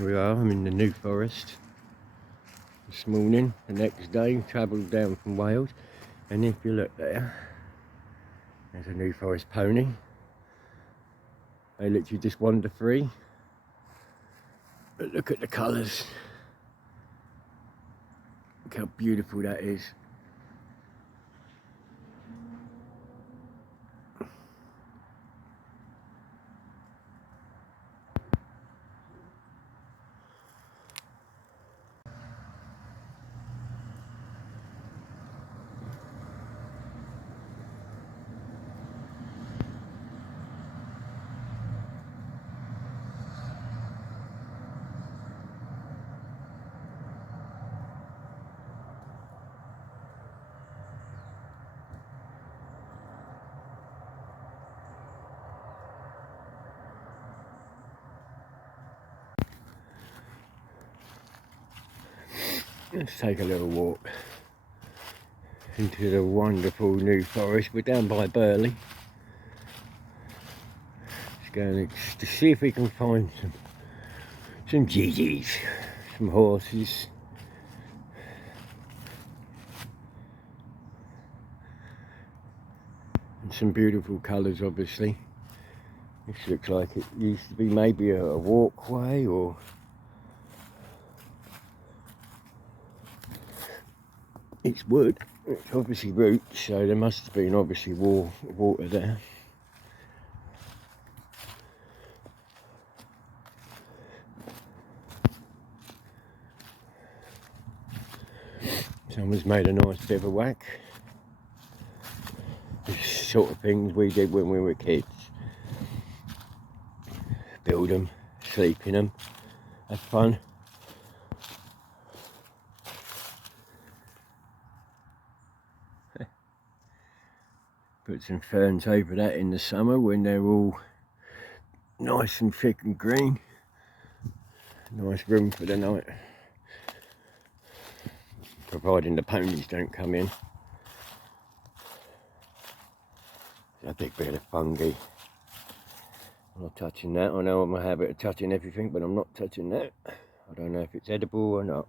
Here we are, I'm in the New Forest this morning. The next day, travelled down from Wales, and if you look there, there's a New Forest pony. They literally just wander free. But look at the colours. Look how beautiful that is. Let's take a little walk into the wonderful New Forest. We're down by Burley. Just going to see if we can find some GGs, some horses. And some beautiful colours, obviously. This looks like it used to be maybe a walkway, or it's wood. It's obviously roots, so there must have been obviously water there. Someone's made a nice bivouac. The sort of things we did when we were kids. Build them, sleep in them, have fun. Put some ferns over that in the summer when they're all nice and thick and green. Nice room for the night. Providing the ponies don't come in. A big bit of fungi. I'm not touching that. I know I'm a habit of touching everything, but I'm not touching that. I don't know if it's edible or not.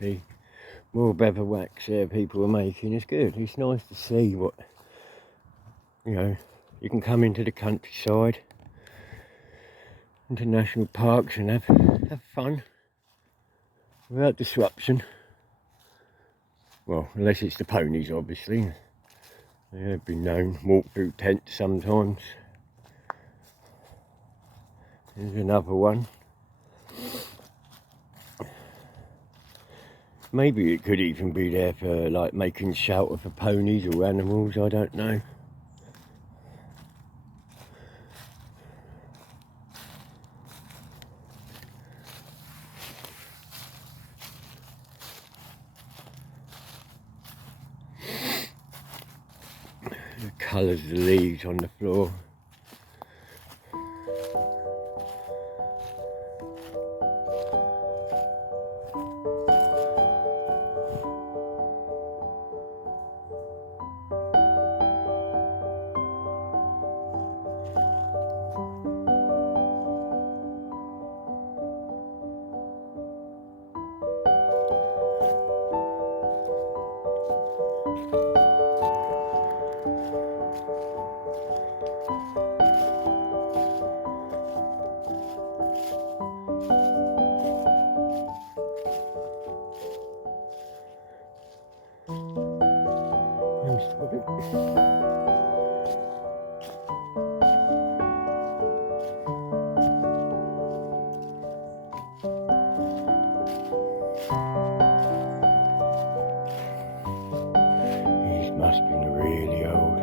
See, more bivouacs there people are making. It's good. It's nice to see what, you know, you can come into the countryside, into national parks and have fun without disruption. Well, unless it's the ponies, obviously. They have been known walk through tents sometimes. There's another one. Maybe it could even be there for like making shelter for ponies or animals, I don't know. The colours of the leaves on the floor. These must be really old.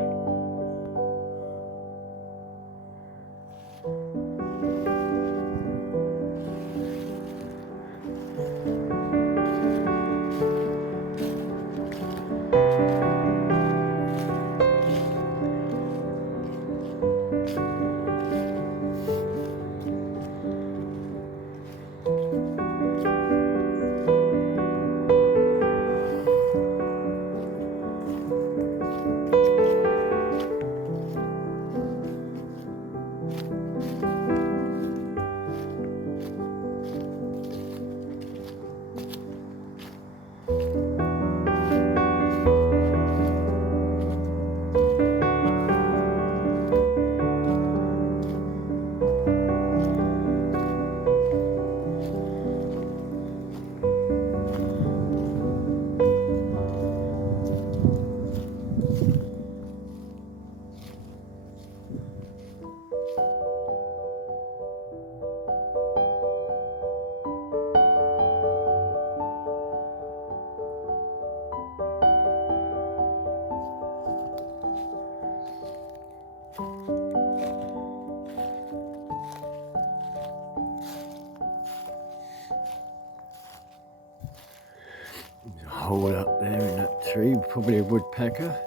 hole up there in that tree, probably a woodpecker.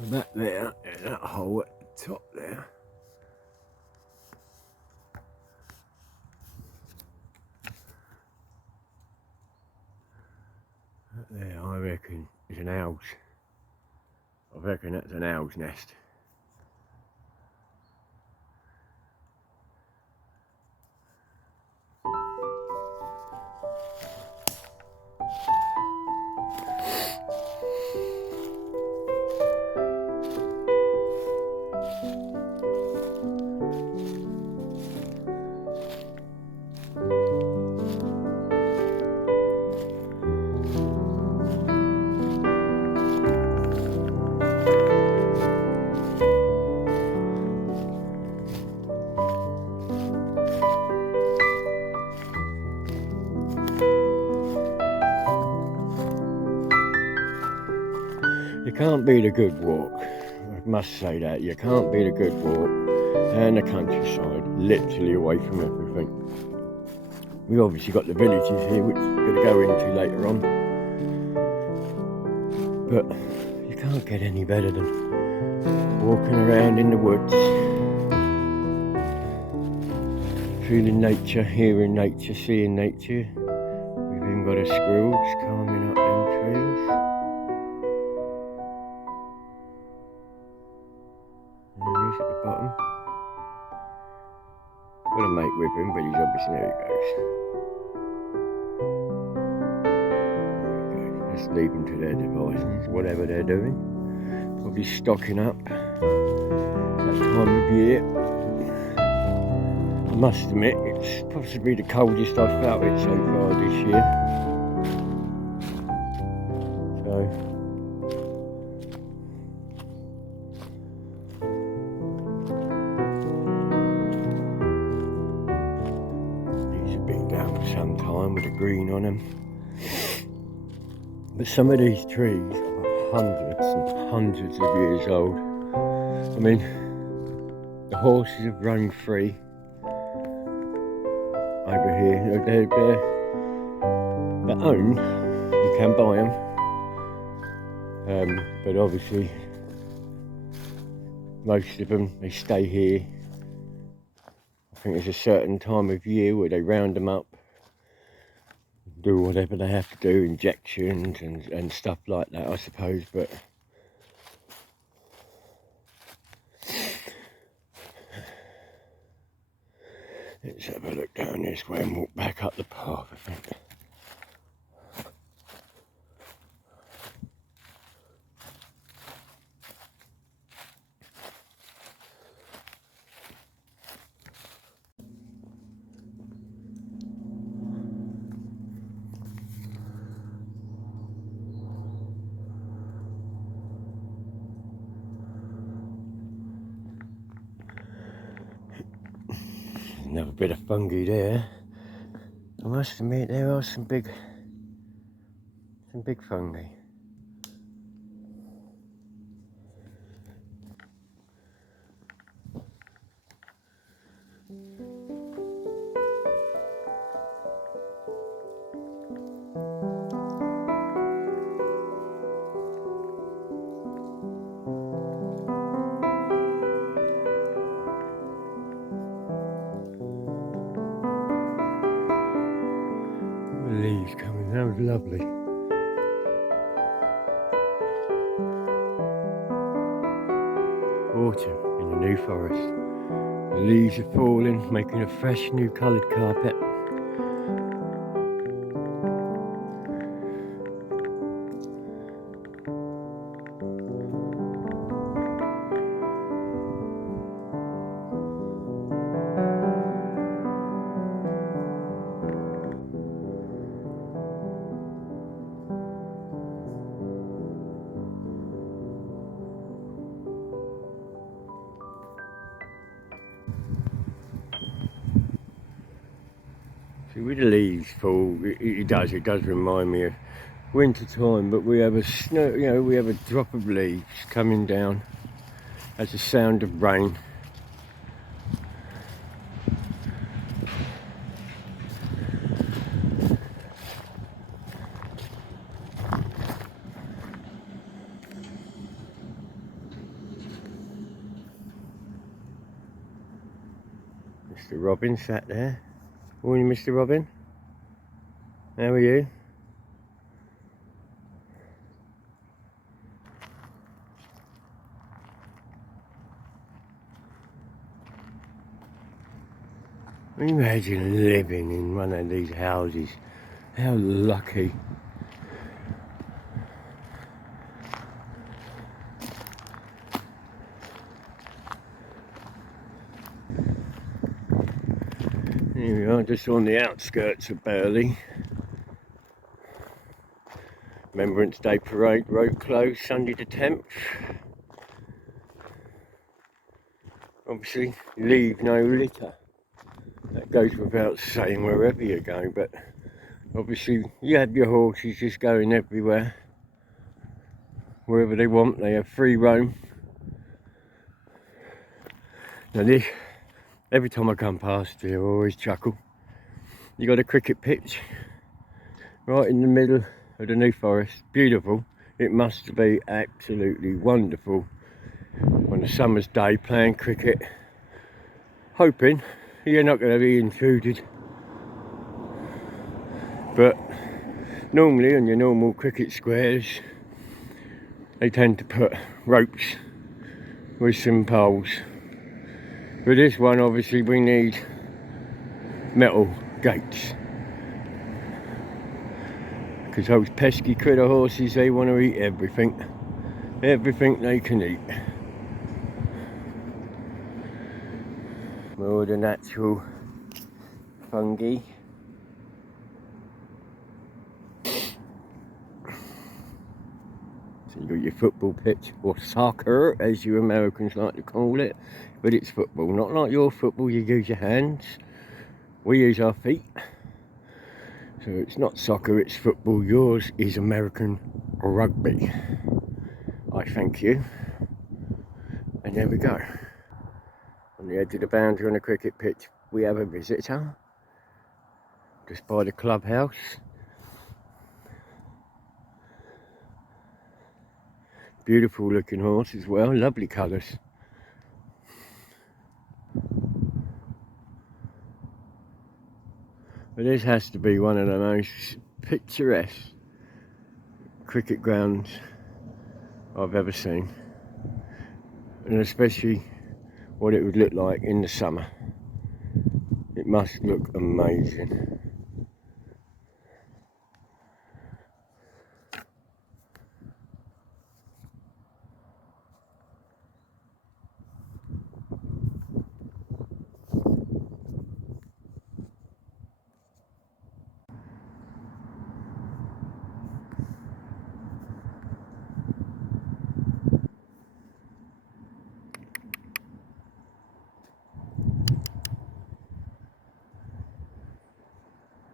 And that there, in that hole at the top there. That there, I reckon, is an owl's. I reckon that's an owl's nest. You can't beat a good walk, I must say that. You can't beat a good walk and the countryside, literally away from everything. We've obviously got the villages here, which we're going to go into later on. But you can't get any better than walking around in the woods, feeling nature, hearing nature, seeing nature. We've even got a squirrels climbing up them trees. And he's at the bottom. Got a mate with him, but he's obviously, there he goes. There he goes. Let's leave them to their devices, whatever they're doing. Probably stocking up that time of year. I must admit, it's possibly the coldest I've felt it so far this year. So, these have been down for some time with the green on them. But some of these trees are hundreds and hundreds of years old. I mean, the horses have run free over here. They're owned, you can buy them, but obviously most of them, they stay here. I think there's a certain time of year where they round them up, do whatever they have to do, injections and stuff like that, I suppose. But let's have a look down this way and walk back up the path, I think. Another bit of fungi there. I must admit there are some big fungi. Leaves coming, that was lovely. Autumn in the New Forest. The leaves are falling, making a fresh new coloured carpet. See, with the leaves fall, it does remind me of winter time, but we have a snow, we have a drop of leaves coming down as a sound of rain. Mr. Robin sat there. Morning, Mr. Robin. How are you? Imagine living in one of these houses. How lucky. Here we are, just on the outskirts of Burley. Remembrance Day Parade, road closed Sunday the 10th. Obviously, leave no litter. That goes without saying wherever you go, but obviously you have your horses just going everywhere. Wherever they want, they have free roam. Now this, every time I come past here I always chuckle. You got a cricket pitch right in the middle of the New Forest. Beautiful. It must be absolutely wonderful on a summer's day playing cricket, hoping you're not going to be intruded. But normally on your normal cricket squares they tend to put ropes with some poles. For this one obviously we need metal gates, because those pesky critter horses, they want to eat everything they can eat. All the natural fungi. So you got your football pitch, or soccer as you Americans like to call it, but it's football, not like your football you use your hands. We use our feet. So it's not soccer, it's football. Yours is American rugby. I thank you. And there we go. On the edge of the boundary on the cricket pitch, we have a visitor. Just by the clubhouse. Beautiful looking horse as well, lovely colours. But this has to be one of the most picturesque cricket grounds I've ever seen, and especially what it would look like in the summer. It must look amazing.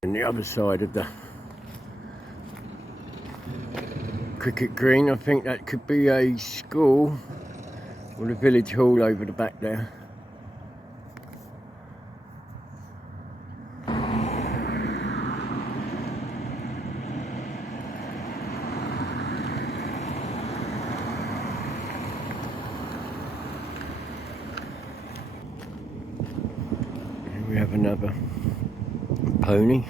On the other side of the cricket green, I think that could be a school or the village hall over the back there. Here we have another pony.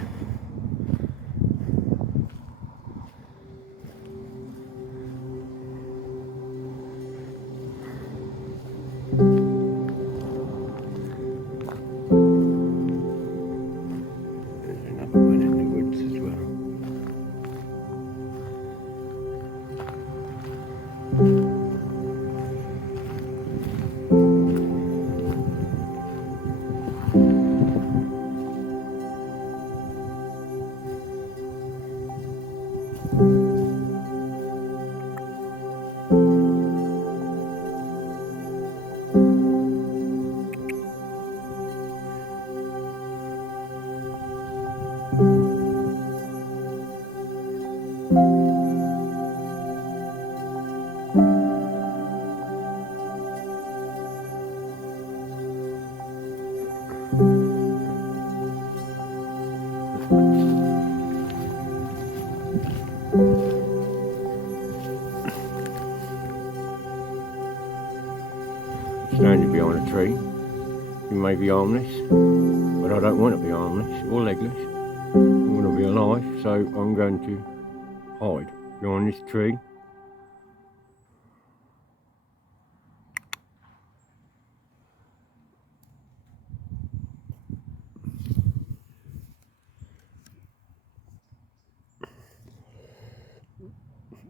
Standing behind a tree, you may be harmless. but I don't want to be armless or legless. I want to be alive, so I'm going to hide behind this tree.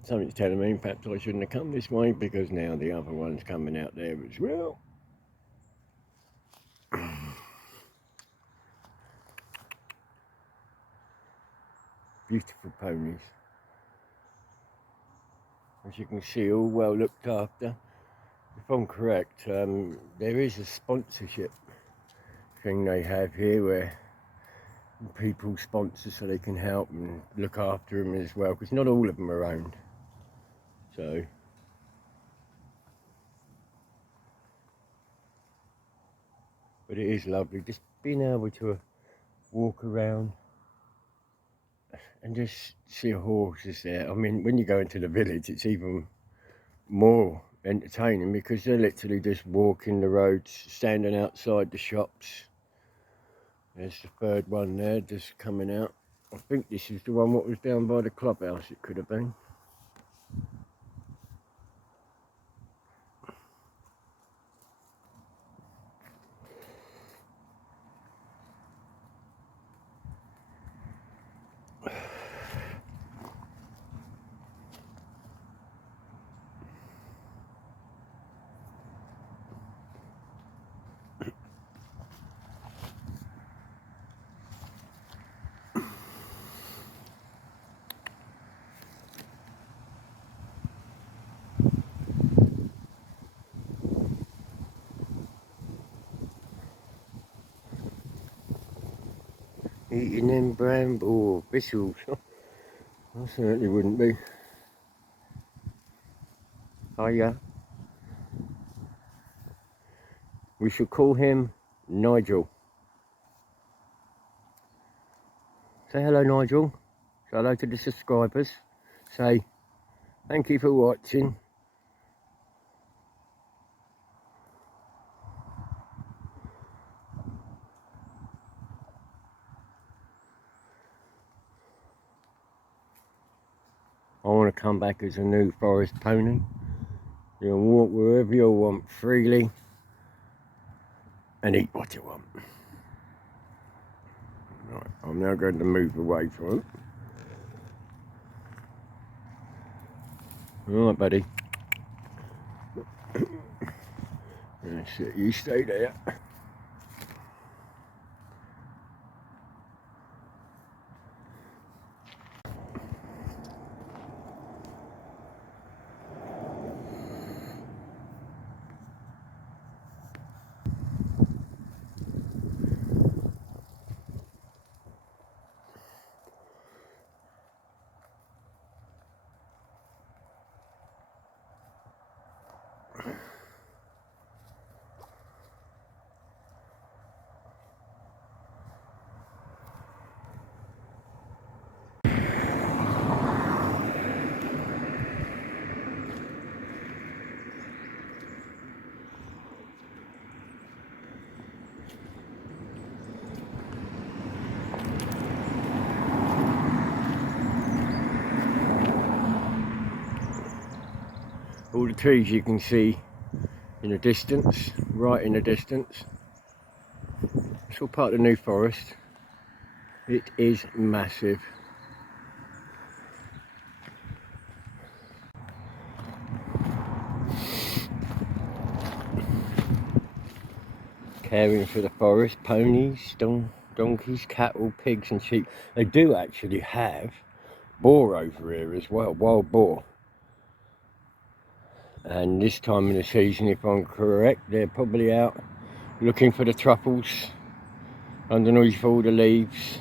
Something's telling me perhaps I shouldn't have come this way, because now the other one's coming out there as well. Beautiful ponies. As you can see, all well looked after. If I'm correct, there is a sponsorship thing they have here where people sponsor so they can help and look after them as well, because not all of them are owned. So but it is lovely just being able to walk around and just see horses there. I mean, when you go into the village, it's even more entertaining, because they're literally just walking the roads, standing outside the shops. There's the third one there, just coming out. I think this is the one what was down by the clubhouse, it could have been. Eating them bramble bristles. I certainly wouldn't be. Oh yeah. We should call him Nigel. Say hello, Nigel. Say hello to the subscribers. Say thank you for watching. I want to come back as a new forest pony. You can walk wherever you want freely and eat what you want. Right, I'm now going to move away from it. Alright, buddy. That's it, you stay there. All the trees you can see in the distance, right in the distance. It's all part of the New Forest. It is massive. Caring for the forest, ponies, donkeys, cattle, pigs and sheep. They do actually have boar over here as well, wild boar. And this time of the season, if I'm correct, they're probably out looking for the truffles underneath all the leaves.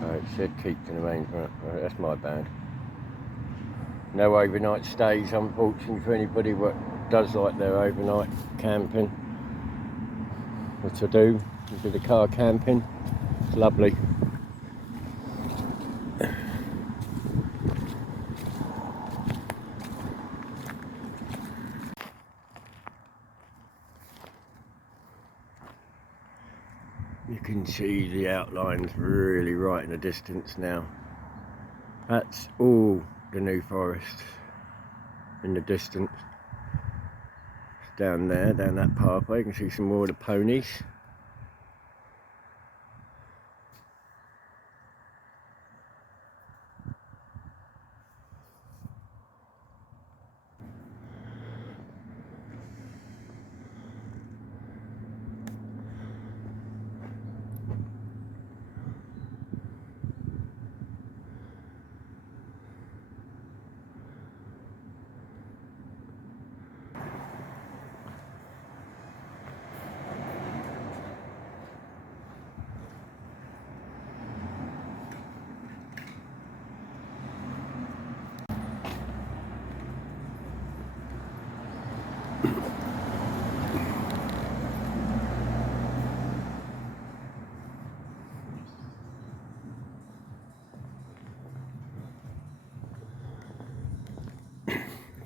Oh, it said keep to the main front. Oh, that's my bad. No overnight stays, unfortunately, for anybody what does like their overnight camping. What I do, the car camping. It's lovely. You can see the outlines really right in the distance now. That's all the New Forest in the distance. It's down there, down that pathway, you can see some more of the ponies.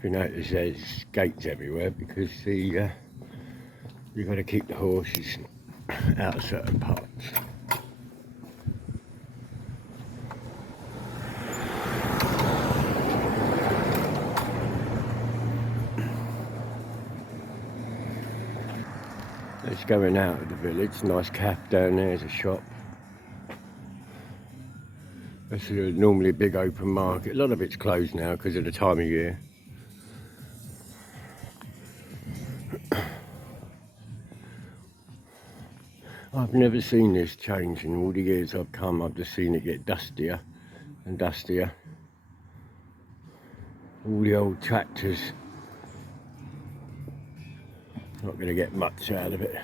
You notice there's gates everywhere because you've got to keep the horses out of certain parts. It's going out of the village. Nice calf down there. There's a shop. It's normally a big open market. A lot of it's closed now because of the time of year. I've never seen this change in all the years I've come. I've just seen it get dustier and dustier. All the old tractors. Not going to get much out of it.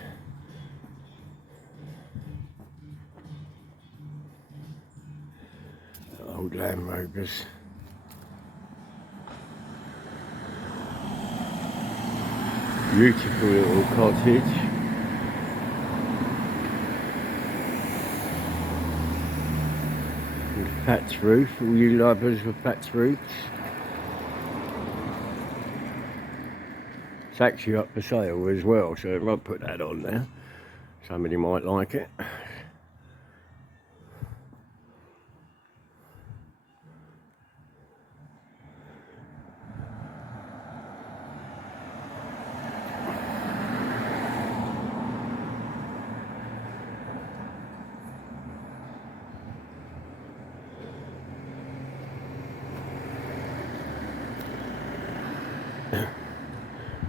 Old Land Rovers. Beautiful little cottage. And thatch roof, all you lovers of thatch roofs. It's actually up for sale as well, so I'll put that on there. Somebody might like it.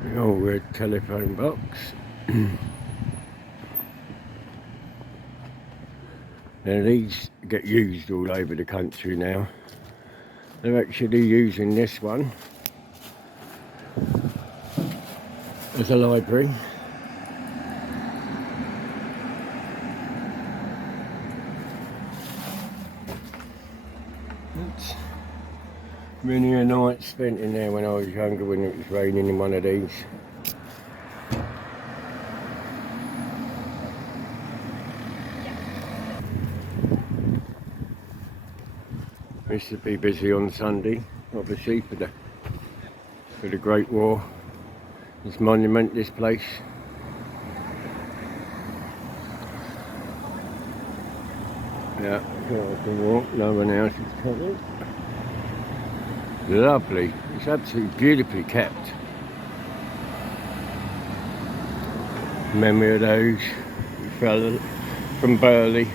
The old red telephone box. Now these get used all over the country now. They're actually using this one as a library. It's many a night spent in there when I was younger when it was raining in one of these. Used to be busy on Sunday, obviously for the Great War. This monument, this place. Yeah, I can walk, no one else is coming. Lovely, it's absolutely beautifully kept. Memory of those who fell from Burley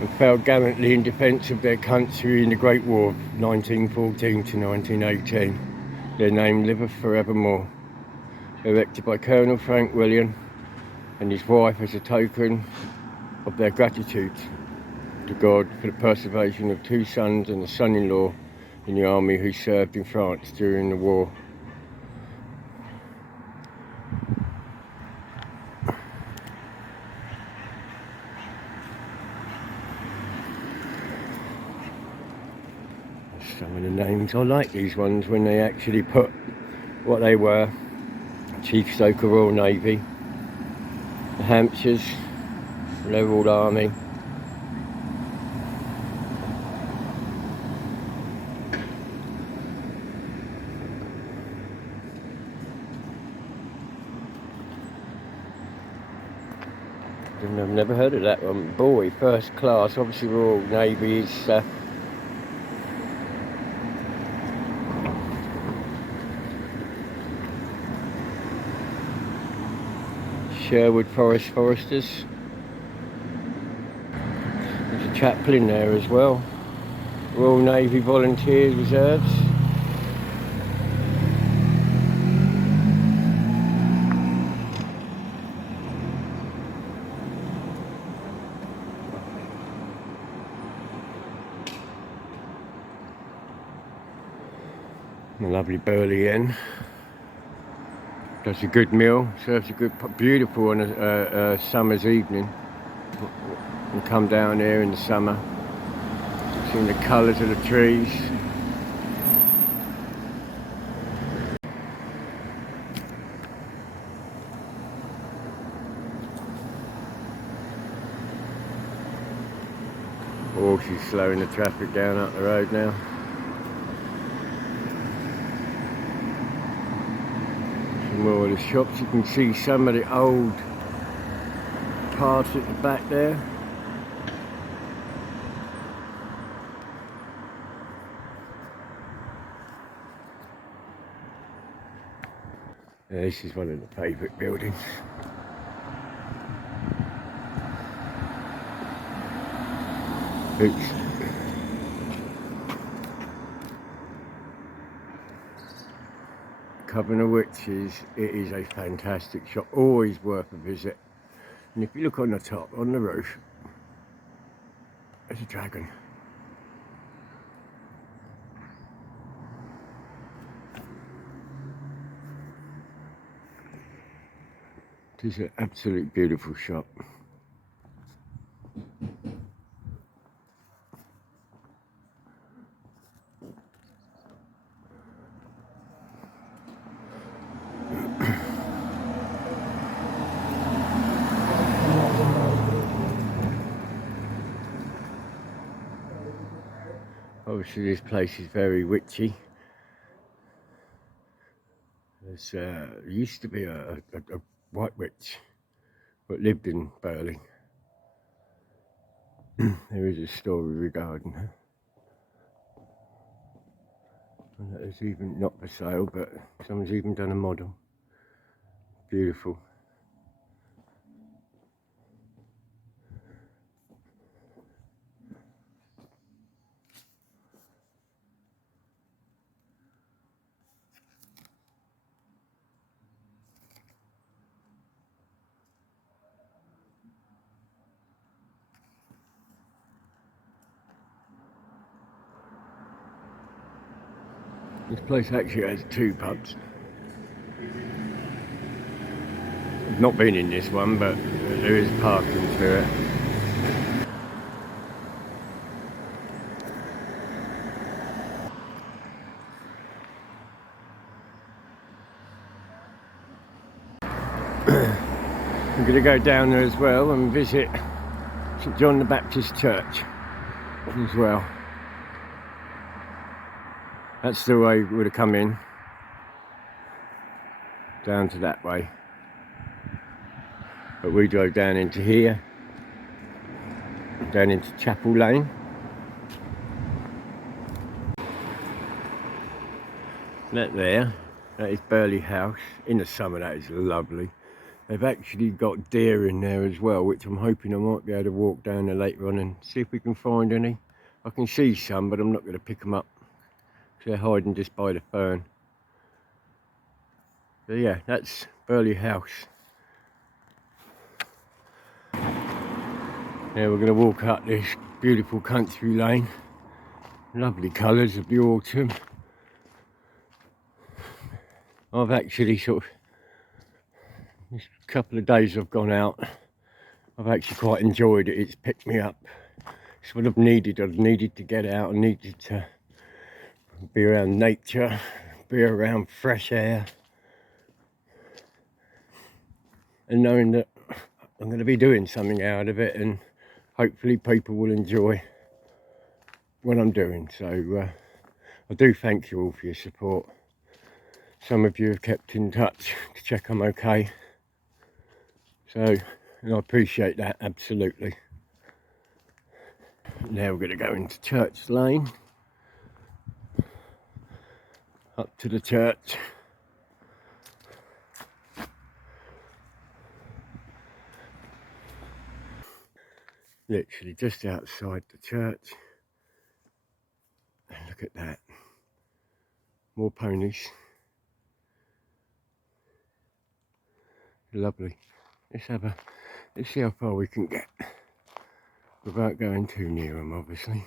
and fell gallantly in defence of their country in the Great War of 1914 to 1918. Their name liveth forevermore. Erected by Colonel Frank William and his wife as a token of their gratitude to God for the preservation of two sons and a son-in-law in the army who served in France during the war. Some of the names, I like these ones when they actually put what they were. Chief Stoker Royal Navy, the Hampshires, Royal Army. Don't I've never heard of that one. Boy, first class. Obviously Royal Navy is Sherwood Foresters. There's a chaplain there as well. Royal Navy Volunteer Reserves. A lovely Burley Inn. Does a good meal, serves a good, beautiful on a summer's evening. And come down here in the summer, seeing the colours of the trees. Oh, she's slowing the traffic down up the road now. Some more of the shops. You can see some of the old parts at the back there. Yeah, this is one of the favourite buildings. It's Coven of Witches. It is a fantastic shop, always worth a visit. And if you look on the top, on the roof, there's a dragon. It is an absolute beautiful shop. Obviously this place is very witchy. There used to be a white witch that lived in Burley. There is a story regarding her. And that is even not for sale, but someone's even done a model. Beautiful. This place actually has two pubs. I've not been in this one, but there is parking through it. I'm going to go down there as well and visit St John the Baptist Church as well. That's the way we would have come in, down to that way. But we drove down into here, down into Chapel Lane. That there, that is Burley House. In the summer that is lovely. They've actually got deer in there as well, which I'm hoping I might be able to walk down there later on and see if we can find any. I can see some, but I'm not going to pick them up. They're hiding just by the fern. So yeah, that's Burley House. Now we're going to walk up this beautiful country lane. Lovely colours of the autumn. I've actually sort of, this couple of days I've gone out, I've actually quite enjoyed it. It's picked me up. It's what I've needed. I've needed to get out. I needed to be around nature, be around fresh air, and knowing that I'm going to be doing something out of it, and hopefully people will enjoy what I'm doing. So I do thank you all for your support. Some of you have kept in touch to check I'm okay. So And I appreciate that, absolutely. Now we're going to go into Church Lane. Up to the church. Literally just outside the church. And look at that. More ponies. Lovely. Let's see how far we can get. Without going too near them, obviously.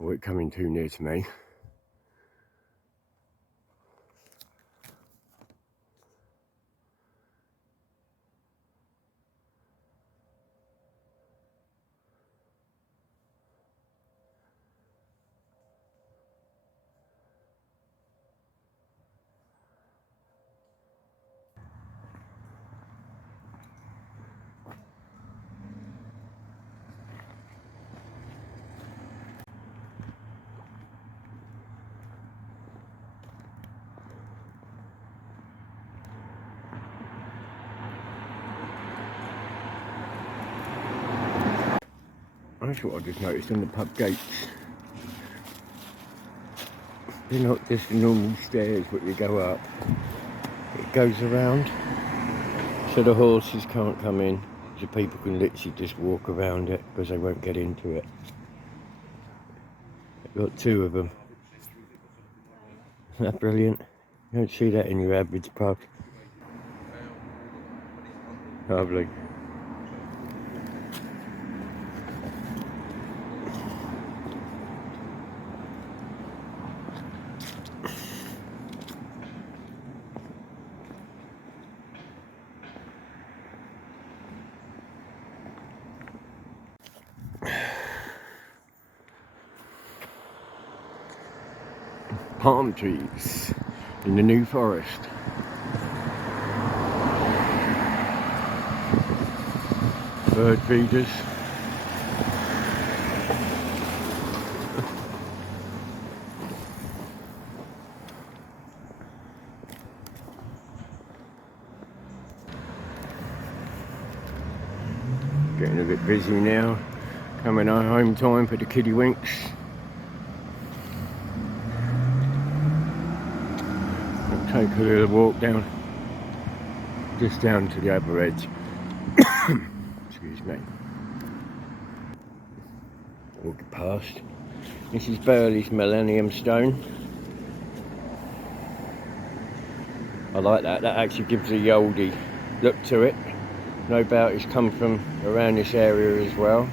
Or it coming too near to me. That's what I just noticed on the pub gates. They're not just the normal stairs that you go up. It goes around. So the horses can't come in. The people can literally just walk around it because they won't get into it. They've got two of them. Isn't that brilliant? You don't see that in your average pub. Lovely. Palm trees in the New Forest. Bird feeders. Getting a bit busy now. Coming home time for the kiddie winks. Take a little walk down, just down to the other edge. Excuse me. Walk past. This is Burley's Millennium Stone. I like that. That actually gives a oldie look to it. No doubt it's come from around this area as well,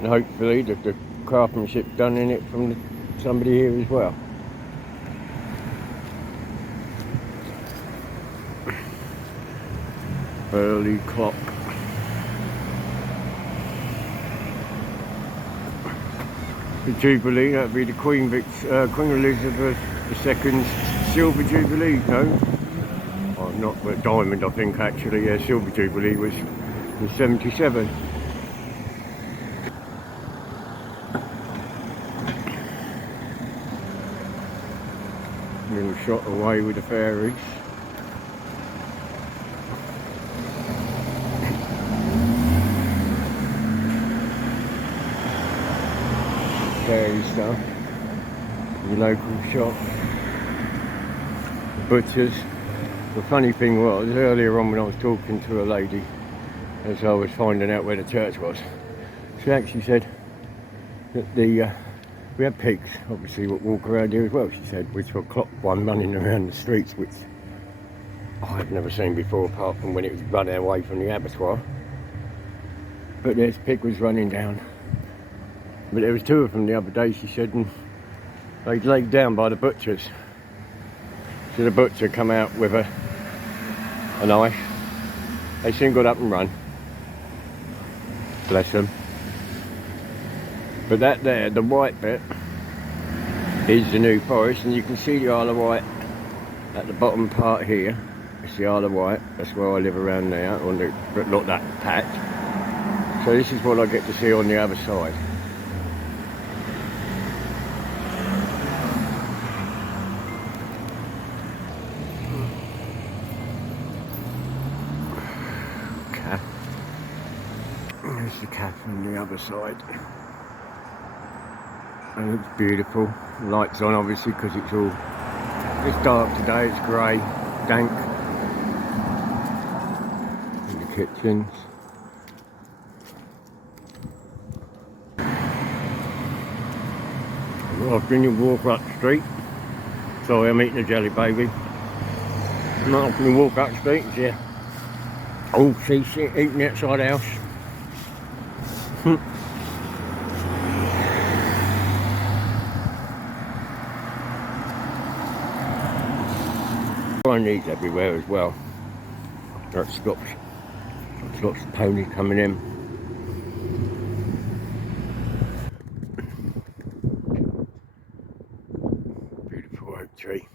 and hopefully the craftsmanship done in it from somebody here as well. Burley clock. The Jubilee, that'd be the Queen Elizabeth II's Silver Jubilee, no? Oh, not but Diamond, I think actually, yeah, Silver Jubilee was 77. Little shot away with the fairies. Fairy stuff, the local shop, the butchers. The funny thing was, earlier on when I was talking to a lady as I was finding out where the church was, she actually said that we had pigs, obviously, that walk around here as well, she said, which were clock one running around the streets, which I've never seen before apart from when it was running away from the abattoir. But this pig was running down. But there was two of them the other day, she said, and they'd laid down by the butchers. So the butcher come out with a knife. They soon got up and run. Bless them. But that there, the white bit, is the New Forest, and you can see the Isle of Wight at the bottom part here. It's the Isle of Wight, that's where I live around there, but not that patch. So this is what I get to see on the other side. There's the cafe on the other side. And it's beautiful. Lights on obviously because it's dark today, it's grey, dank. And the kitchens. Often you walk up the street. Sorry, I'm eating a jelly baby. Not often you walk up the street and see, oh, she's eating outside the house. Find these everywhere as well. That's lots of ponies coming in. Beautiful oak tree.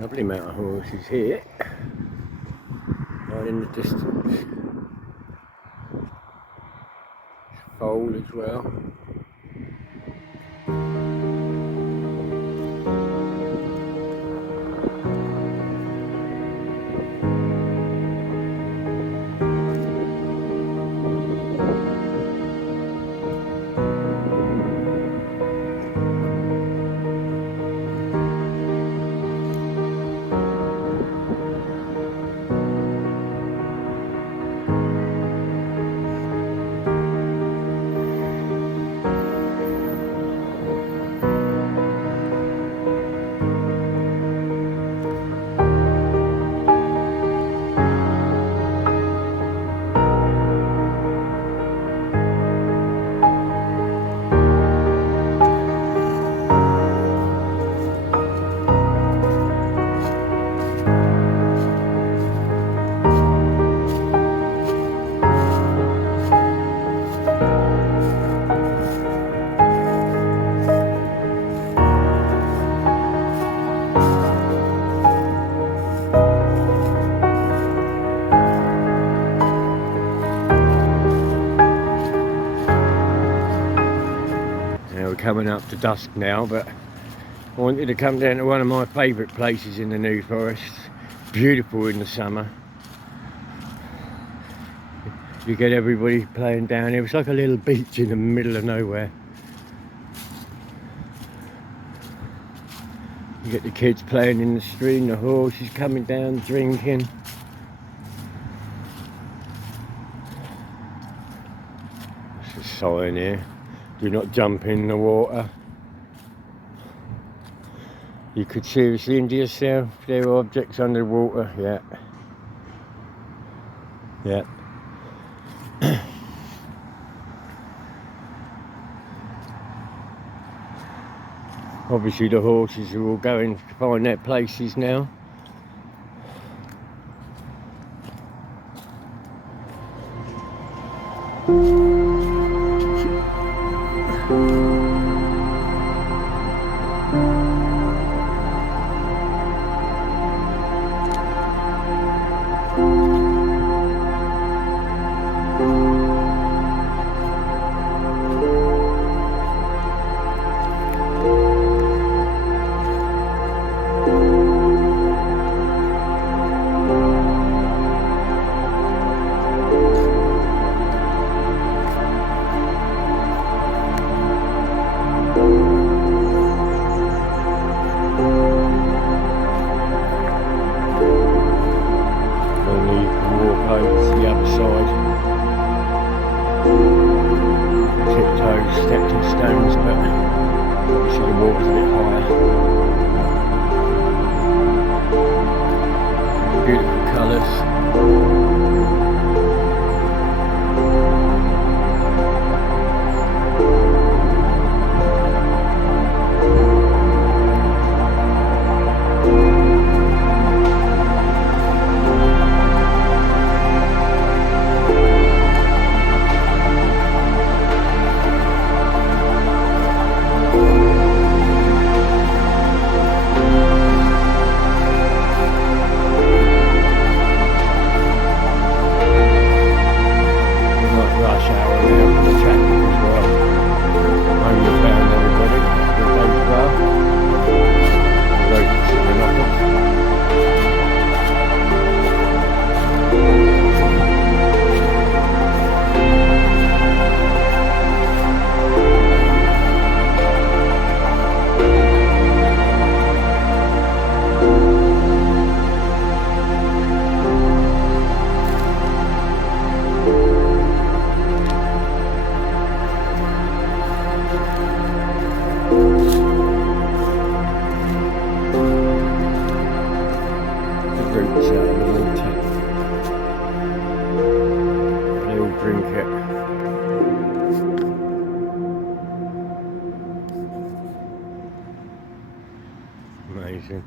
Lovely amount of horses here, right in the distance. Foal as well. We're coming up to dusk now, but I wanted to come down to one of my favourite places in the New Forest. Beautiful in the summer. You get everybody playing down here. It's like a little beach in the middle of nowhere. You get the kids playing in the stream, the horses coming down drinking. There's a sign here. Do not jump in the water. You could seriously injure yourself. There are objects under the water. Yeah. Yeah. Obviously the horses are all going to find their places now. Amazing.